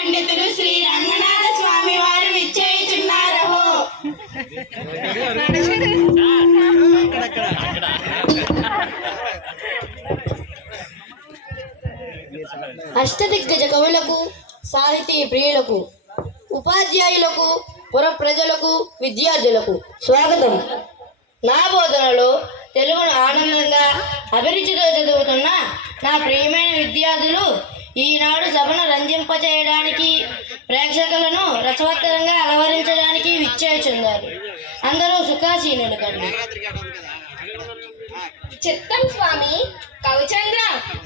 పండితులు శ్రీ రంగనాథ స్వామి వారు విచ్చేయుచున్నారు. అష్టదిగ్గజ కవులకు, సాహితీ ప్రియులకు, ఉపాధ్యాయులకు, పుర ప్రజలకు, విద్యార్థులకు స్వాగతం. నా బోధనలో తెలుగును ఆనందంగా అభిరుచితో చదువుతున్న నా ప్రియమైన విద్యార్థులు ఈనాడు సభను రంజింపచేయడానికి, ప్రేక్షకులను రసవత్తరంగా అలవరించడానికి విచ్చేయుచున్నారు. అందరూ సుఖాసీనులు కండి. చిత్తం స్వామి, కవిచంద్ర,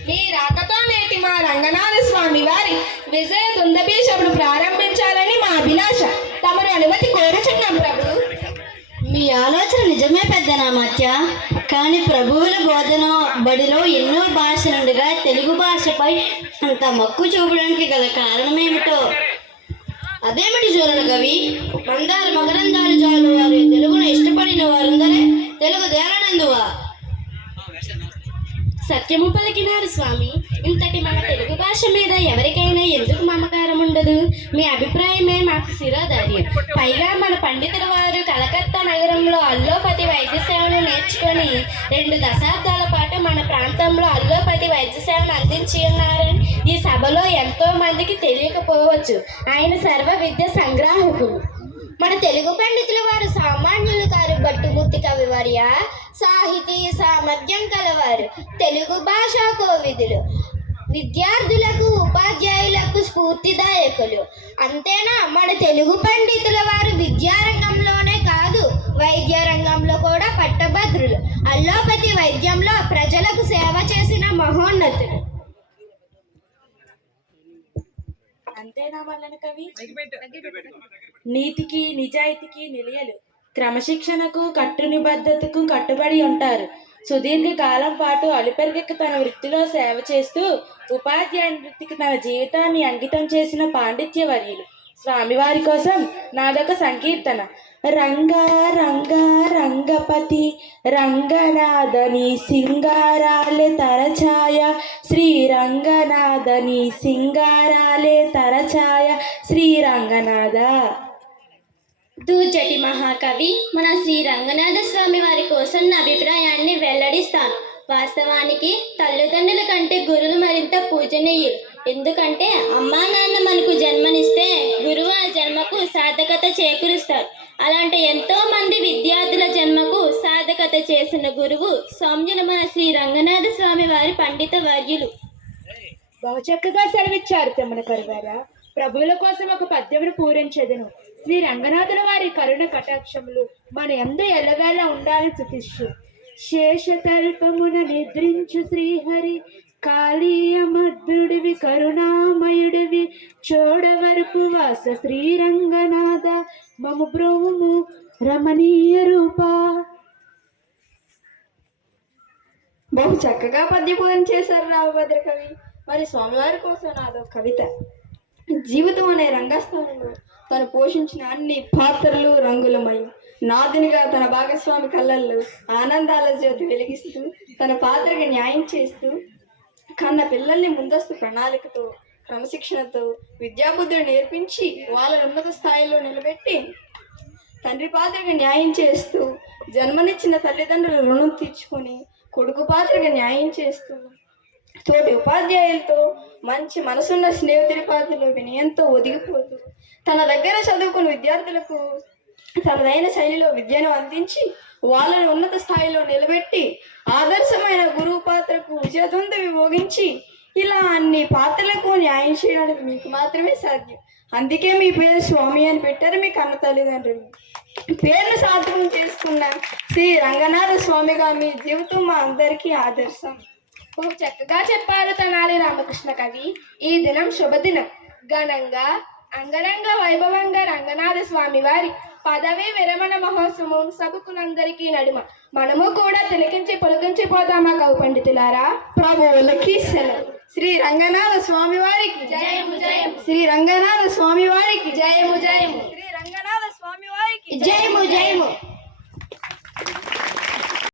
మీ రాకతో నేటి మా రంగనాథ స్వామి వారి విజయ దుందభీషమును ప్రారంభించాలని మా అభిలాష. తమరు అనుమతి కోరుచున్నాం ప్రభు. మీ ఆలోచన నిజమే పెద్దనామాత్య. కానీ ప్రభువుల బోధన బడిలో ఎన్నో భాషలుండగా తెలుగు భాషపై అంత మక్కువ చూపడానికి గల కారణమేమిటో. అదేమిటి చూరణ కవి? మందార మకరందాలు చాలు వారు తెలుగును ఇష్టపడిన వారందరే తెలుగు దేలనందువా? సత్యము పలికినారు స్వామి. ఇంతటి మన తెలుగు భాష మీద ఎవరికైనా ఎందుకు మమకారం ఉండదు? మీ అభిప్రాయమే మాకు శిరోధార్యం. పైగా మన పండితుల వారు కలకత్తా నగరంలో అల్లోపతి వైద్య సేవను నేర్చుకొని 2 దశాబ్దాల పాటు మన ప్రాంతంలో అల్లోపతి వైద్య సేవను అందించి ఉన్నారని ఈ సభలో ఎంతో మందికి తెలియకపోవచ్చు. ఆయన సర్వ విద్య సంగ్రాహకులు. మన తెలుగు పండితుల వారు సామాన్యులు కారు. భట్టుమూర్తి కవివర్య సాహితీ సామర్థ్యం కలవారు. తెలుగు భాషా కోవిదులు. విద్యార్థులకు, ఉపాధ్యాయులకు స్ఫూర్తిదాయకులు. అంతేనా, మన తెలుగు పండితుల వారు విద్యారంగంలోనే కాదు, వైద్య రంగంలో కూడా పట్టభద్రులు. అల్లోపతి వైద్యంలో ప్రజలకు సేవ చేసిన మహోన్నతులు. అంతేనా మల్లన కవి? నీతికి నిజాయితీకి నిలయలు, క్రమశిక్షణకు కట్టు నిబద్ధతకు కట్టుబడి ఉంటారు. సుదీర్ఘ కాలం పాటు అలుపెరగక తన వృత్తిలో సేవ చేస్తూ ఉపాధ్యాయ వృత్తికి తన జీవితాన్ని అంకితం చేసిన పాండిత్యవర్యులు స్వామివారి కోసం నాదొక సంకీర్తన. రంగా రంగా రంగపతి రంగనాథని సింగారాలే తరఛాయ, శ్రీరంగనాథని సింగారాలే తరఛాయ, శ్రీరంగనాథ. దూచటి మహాకవి మన శ్రీ రంగనాథ స్వామి వారి కోసం నా అభిప్రాయాన్ని వెల్లడిస్తాను. వాస్తవానికి తల్లిదండ్రుల కంటే గురువులు మరింత పూజనీయులు. ఎందుకంటే అమ్మా నాన్న మనకు జన్మనిస్తే గురువు ఆ జన్మకు సార్థకత చేకూరుస్తారు. అలాంటి ఎంతో మంది విద్యార్థుల జన్మకు సార్థకత చేసిన గురువు సౌమ్యులు మన శ్రీ రంగనాథ స్వామి వారి పండిత వర్యులు. బహు చక్కగా సెలవిచ్చారు తమన కరువారా. ప్రభువుల కోసం ఒక పద్యమును పూరించెదను. శ్రీ రంగనాథుల వారి కరుణ కటాక్షములు మన యందు ఎల్లవేళ ఉండాలని స్తుతిస్తూ. శేషతల్పమున నిద్రించు శ్రీహరి, కాళీయమర్దుడివి కరుణామయుడివి, చోడవరపు వాస శ్రీరంగనాథ, మము బ్రోము రమణీయ రూపా. బహు చక్కగా పద్యపూజన చేశారు రామభద్ర కవి. మరి స్వామివారి కోసం నాదో కవిత. జీవితం అనే రంగస్థలంలో తను పోషించిన అన్ని పాత్రలు రంగులమయం. నాదునిగా తన భాగస్వామి కళ్ళల్లో ఆనందాల జ్యోతి వెలిగిస్తూ, తన పాత్రకి న్యాయం చేస్తూ, కన్న పిల్లల్ని ముందస్తు ప్రణాళికతో, క్రమశిక్షణతో విద్యాబుద్ధులు నేర్పించి వాళ్ళని ఉన్నత స్థాయిలో నిలబెట్టి, తండ్రి పాత్రకి న్యాయం చేస్తూ, జన్మనిచ్చిన తల్లిదండ్రుల రుణం తీర్చుకొని కొడుకు పాత్రకి న్యాయం చేస్తూ, తోటి ఉపాధ్యాయులతో మంచి మనసున్న స్నేహితుడి పాత్రలో వినయంతో ఒదిగిపోతూ, తన దగ్గర చదువుకున్న విద్యార్థులకు తనదైన శైలిలో విద్యను అందించి వాళ్ళని ఉన్నత స్థాయిలో నిలబెట్టి, ఆదర్శమైన గురువు పాత్రకు విజయదుందువి మోగించి, ఇలా అన్ని పాత్రలకు న్యాయం చేయడానికి మీకు మాత్రమే సాధ్యం. అందుకే మీ పేరు స్వామి అని పెట్టారు మీ కన్న తల్లిదండ్రులు. పేరును సార్థకం చేసుకున్న శ్రీ రంగనాథ స్వామిగా మీ జీవితం మా అందరికీ ఆదర్శం. బహు చక్కగా చెప్పారు తెనాలి రామకృష్ణ కవి. ఈ దినం శుభదినం. ఘనంగా అంగరంగ వైభవంగా రంగనాథ స్వామి వారి పదవీ విరమణ మహోత్సవం సభకులందరికీ నడుమ మనము కూడా తిలకించి పులకించిపోతామా కవి పండితులారా. ప్రభువులకి సెలవు. శ్రీ రంగనాథ స్వామి వారికి జయము జయము. శ్రీ రంగనాథ స్వామి వారికి జయము జయము. శ్రీ రంగనాథ స్వామి వారికి జయము జయము.